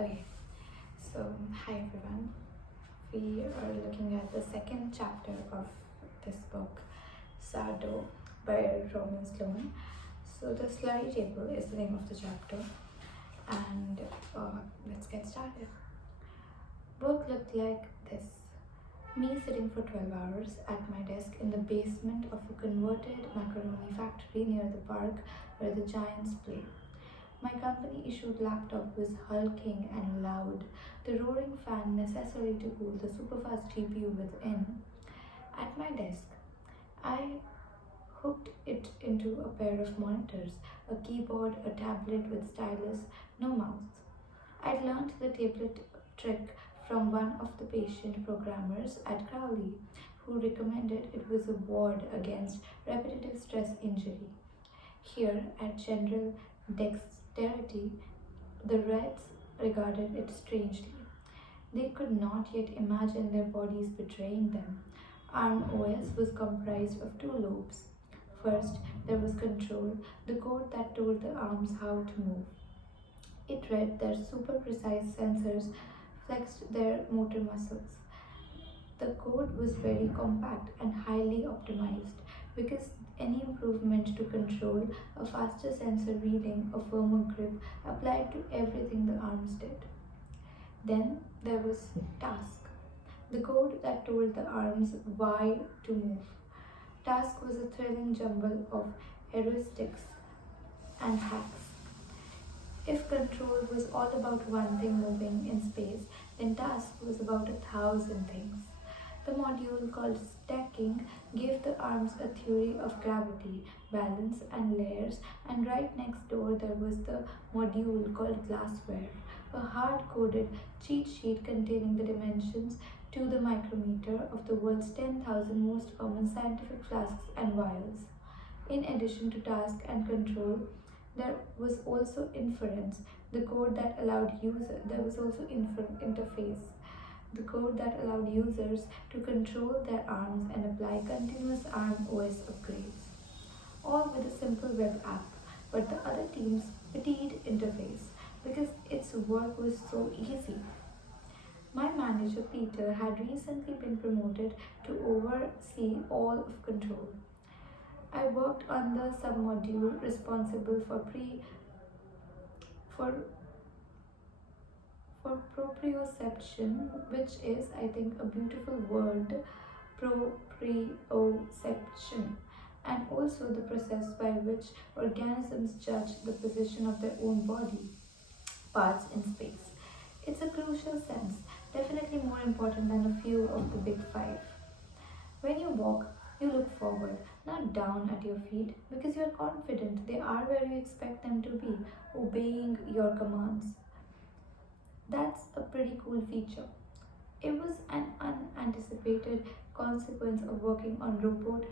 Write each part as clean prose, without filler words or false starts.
Okay, so hi everyone. We are looking at the second chapter of this book, SourDough by Roman Sloan. So the slurry table is the name of the chapter, and let's get started. Work looked like this. Me sitting for 12 hours at my desk in the basement of a converted macaroni factory near the park where the Giants play. My company-issued laptop was hulking and loud, the roaring fan necessary to cool the superfast GPU within. At my desk, I hooked it into a pair of monitors, a keyboard, a tablet with stylus, no mouse. I'd learned the tablet trick from one of the patient programmers at Crowley, who recommended it was a ward against repetitive stress injury. Here, at General Dexterity, the Reds regarded it strangely. They could not yet imagine their bodies betraying them. ARM OS was comprised of two lobes. First, there was control, the code that told the arms how to move. It read their super precise sensors, flexed their motor muscles. The code was very compact and highly optimized because any improvement to control, a faster sensor reading, a firmer grip applied to everything the arms did. Then there was task, the code that told the arms why to move. Task was a thrilling jumble of heuristics and hacks. If control was all about one thing moving in space, then task was about 1,000 things. The module called stacking gave the arms a theory of gravity, balance, and layers, and right next door there was the module called glassware, a hard-coded cheat sheet containing the dimensions to the micrometer of the world's 10,000 most common scientific flasks and vials. In addition to task and control, there was also inference, the code that allowed there was also interface, the code that allowed users to control their arms and apply continuous ARM OS upgrades, all with a simple web app, but the other team's petite interface because its work was so easy. My manager Peter had recently been promoted to oversee all of control. I worked on the submodule responsible for for proprioception, which is, I think, a beautiful word, proprioception, and also the process by which organisms judge the position of their own body parts in space. It's a crucial sense, definitely more important than a few of the big five. When you walk, you look forward, not down at your feet, because you are confident they are where you expect them to be, obeying your commands. That's a pretty cool feature. It was an unanticipated consequence of working on robot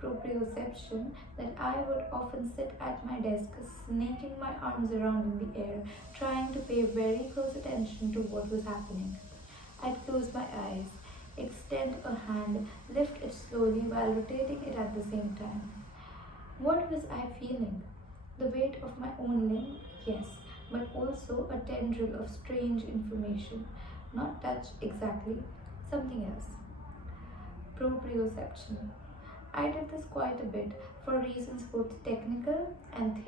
proprioception that I would often sit at my desk, snaking my arms around in the air, trying to pay very close attention to what was happening. I'd close my eyes, extend a hand, lift it slowly while rotating it at the same time. What was I feeling? The weight of my own limb? Yes, but also a tendril of strange information. Not touch exactly, something else. Proprioception. I did this quite a bit for reasons both technical and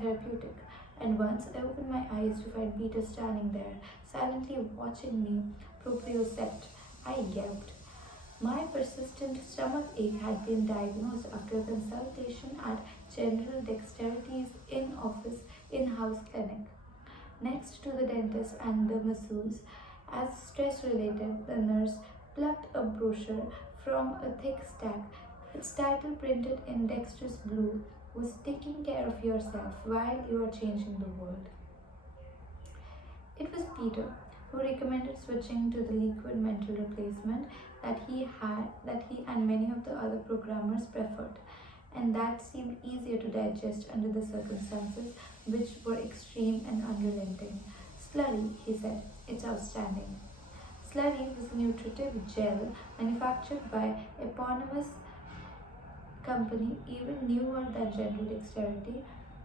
therapeutic. And once I opened my eyes to find Peter standing there, silently watching me propriocept, I yelped. My persistent stomach ache had been diagnosed after a consultation at General Dexterity's in-house clinic. Next to the dentist and the masseuse, as stress-related, the nurse plucked a brochure from a thick stack. Its title, printed in dexterous blue, was Taking Care of Yourself While You Are Changing the World. It was Peter who recommended switching to the liquid mental replacement that he and many of the other programmers preferred, and that seemed easier to digest under the circumstances, which were extreme and unrelenting. Slurry, he said, it's outstanding. Slurry was a nutritive gel manufactured by eponymous company even newer than General Dexterity,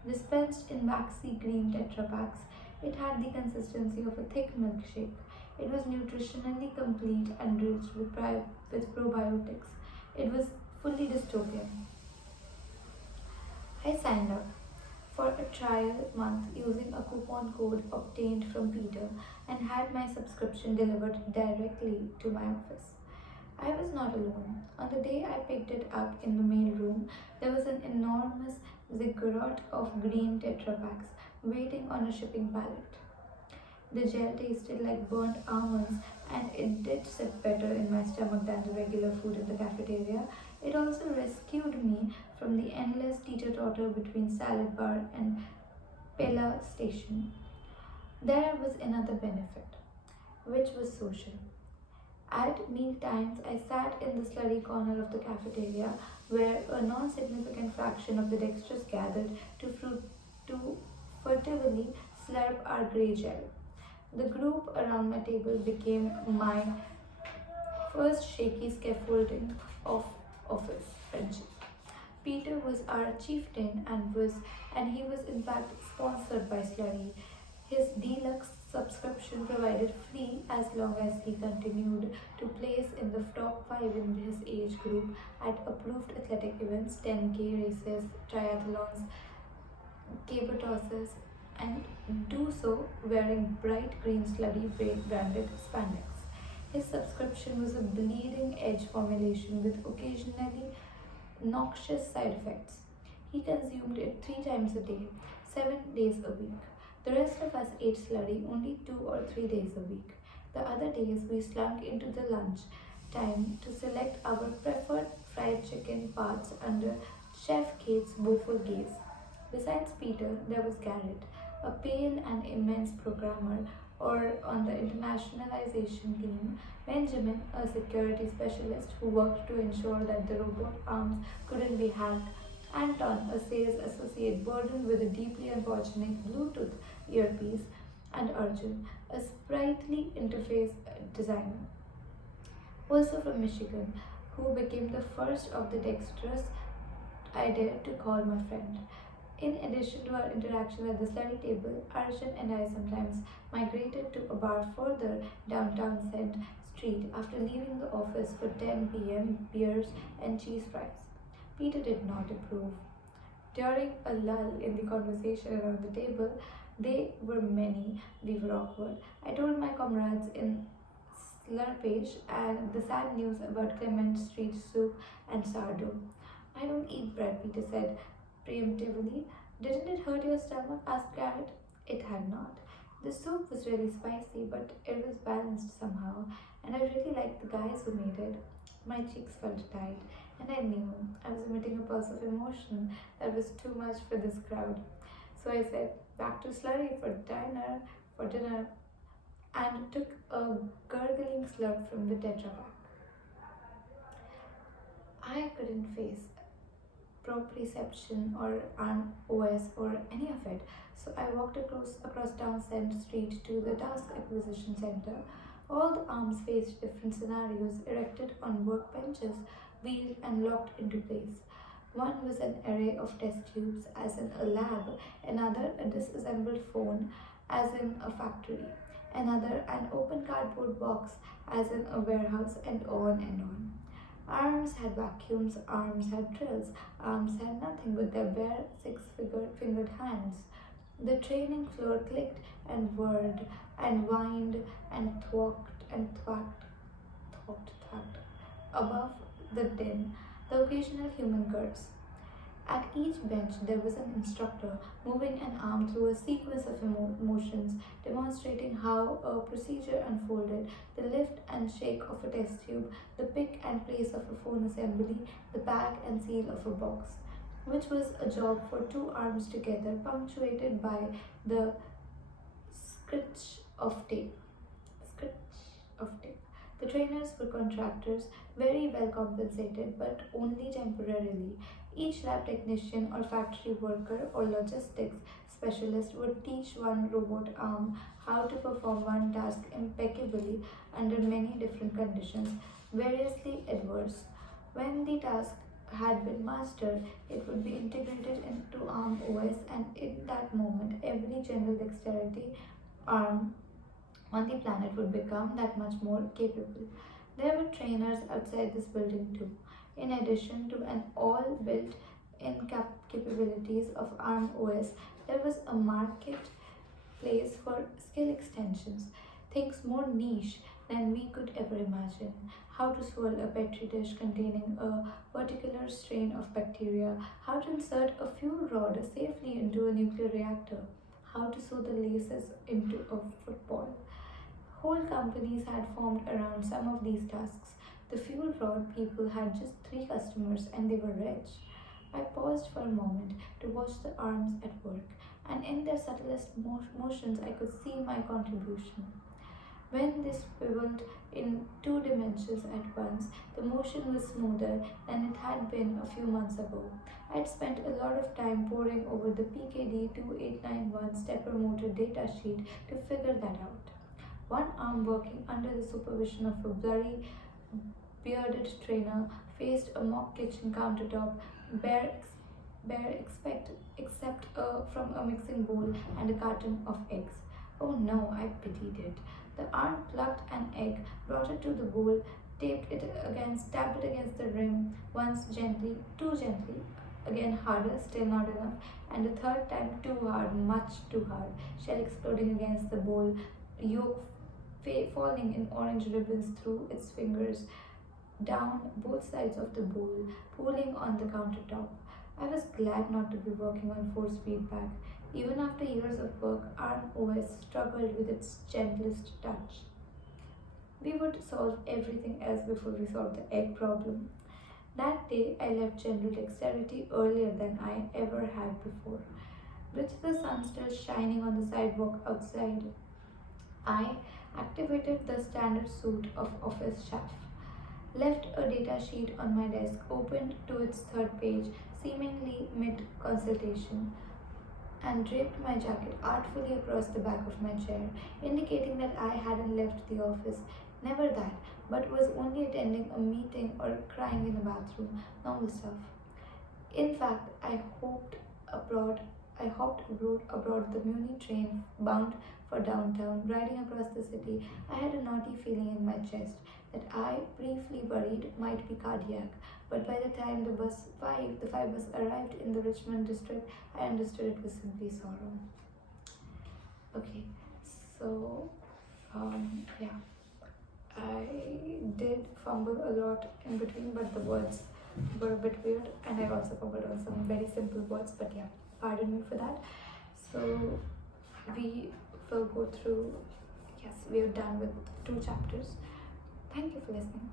dispensed in waxy green Tetra packs. It had the consistency of a thick milkshake. It was nutritionally complete and rich with probiotics. It was fully dystopian. I signed up for a trial month using a coupon code obtained from Peter and had my subscription delivered directly to my office. I was not alone. On the day I picked it up in the mailroom, there was an enormous ziggurat of green Tetra packs waiting on a shipping pallet. The gel tasted like burnt almonds and it did sit better in my stomach than the regular food in the cafeteria. It also rescued me from the endless teeter-totter between salad bar and Pella station. There was another benefit, which was social. At meal times, I sat in the slurry corner of the cafeteria where a non significant fraction of the dextrose gathered to furtively slurp our grey gel. The group around my table became my first shaky scaffolding of office friendship. Peter was our chieftain and he was in fact sponsored by Slurry. His deluxe subscription provided free as long as he continued to place in the top 5 in his age group at approved athletic events, 10K races, triathlons, caber tosses, and do so wearing bright green Slurry branded spandex. His subscription was a bleeding edge formulation with occasionally noxious side effects. He consumed it 3 times a day, 7 days a week. The rest of us ate slurry only 2 or 3 days a week. The other days we slunk into the lunch time to select our preferred fried chicken parts under Chef Kate's woeful gaze. Besides Peter, there was Garrett, a pale and immense programmer, or on the internationalization team, Benjamin, a security specialist who worked to ensure that the robot arms couldn't be hacked, Anton, a sales associate burdened with a deeply unfortunate Bluetooth earpiece, and Arjun, a sprightly interface designer, also from Michigan, who became the first of the dexterous I dared to call my friend. In addition to our interaction at the study table, Arjun and I sometimes migrated to a bar further down Townsend Street after leaving the office for 10 p.m. beers and cheese fries. Peter did not approve. During a lull in the conversation around the table, they were many, we were awkward. I told my comrades in Slurpage and the sad news about Clement Street soup and sourdough. I don't eat bread, Peter said preemptively. Didn't it hurt your stomach? Asked Garrett. It had not. The soup was really spicy, but it was balanced somehow, and I really liked the guys who made it. My cheeks felt tight, and I knew I was emitting a pulse of emotion that was too much for this crowd. So I said, back to slurry for dinner, and took a gurgling slurp from the Tetra Pak. I couldn't face proprioception or an OS or any of it. So I walked across Townsend Street to the Task Acquisition Center. All the arms faced different scenarios erected on workbenches, wheeled and locked into place. One was an array of test tubes, as in a lab, another a disassembled phone, as in a factory, another an open cardboard box, as in a warehouse, and on and on. Arms had vacuums, arms had drills, arms had nothing but their bare fingered hands. The training floor clicked and whirred and whined and thwacked. Above the din, the occasional human curse. At each bench, there was an instructor moving an arm through a sequence of motions, demonstrating how a procedure unfolded: the lift and shake of a test tube, the pick and place of a phone assembly, the pack and seal of a box, which was a job for 2 arms together, punctuated by the scritch of tape. The trainers were contractors, very well compensated, but only temporarily. Each lab technician or factory worker or logistics specialist would teach one robot arm how to perform one task impeccably under many different conditions, variously adverse. When the task had been mastered, it would be integrated into ARM OS, and in that moment, every general dexterity arm on the planet would become that much more capable. There were trainers outside this building too. In addition to an all built in capabilities of ARM OS, there was a marketplace for skill extensions, things more niche than we could ever imagine. How to swirl a petri dish containing a particular strain of bacteria, how to insert a fuel rod safely into a nuclear reactor, how to sew the laces into a football. Whole companies had formed around some of these tasks. The fuel rod people had just 3 customers and they were rich. I paused for a moment to watch the arms at work, and in their subtlest motions, I could see my contribution. When they swiveled in 2 dimensions at once, the motion was smoother than it had been a few months ago. I'd spent a lot of time poring over the PKD 2891 stepper motor data sheet to figure that out. One arm working under the supervision of a blurry, bearded trainer faced a mock kitchen countertop, bare, except from a mixing bowl and a carton of eggs. Oh no, I pitied it. The arm plucked an egg, brought it to the bowl, tapped it against the rim once gently, too gently, again harder, still not enough, and the third time too hard, much too hard, shell exploding against the bowl, yolk falling in orange ribbons through its fingers, down both sides of the bowl, pooling on the countertop. I was glad not to be working on force feedback. Even after years of work, ARM OS struggled with its gentlest touch. We would solve everything else before we solved the egg problem. That day, I left general dexterity earlier than I ever had before. With the sun still shining on the sidewalk outside, I activated the standard suit of office chaff, left a data sheet on my desk, opened to its third page, seemingly mid-consultation, and draped my jacket artfully across the back of my chair, indicating that I hadn't left the office. Never that, but was only attending a meeting or crying in a bathroom. Normal stuff. In fact, I hopped aboard the Muni train bound for downtown, riding across the city. I had a naughty feeling in my chest that I briefly worried might be cardiac, but by the time the 5 bus arrived in the Richmond district, I understood it was simply sorrow. Okay, so yeah, I did fumble a lot in between, but the words were a bit weird, and I also fumbled on some very simple words, but yeah, pardon me for that. So we will go through, yes, we are done with 2 chapters. Thank you for listening.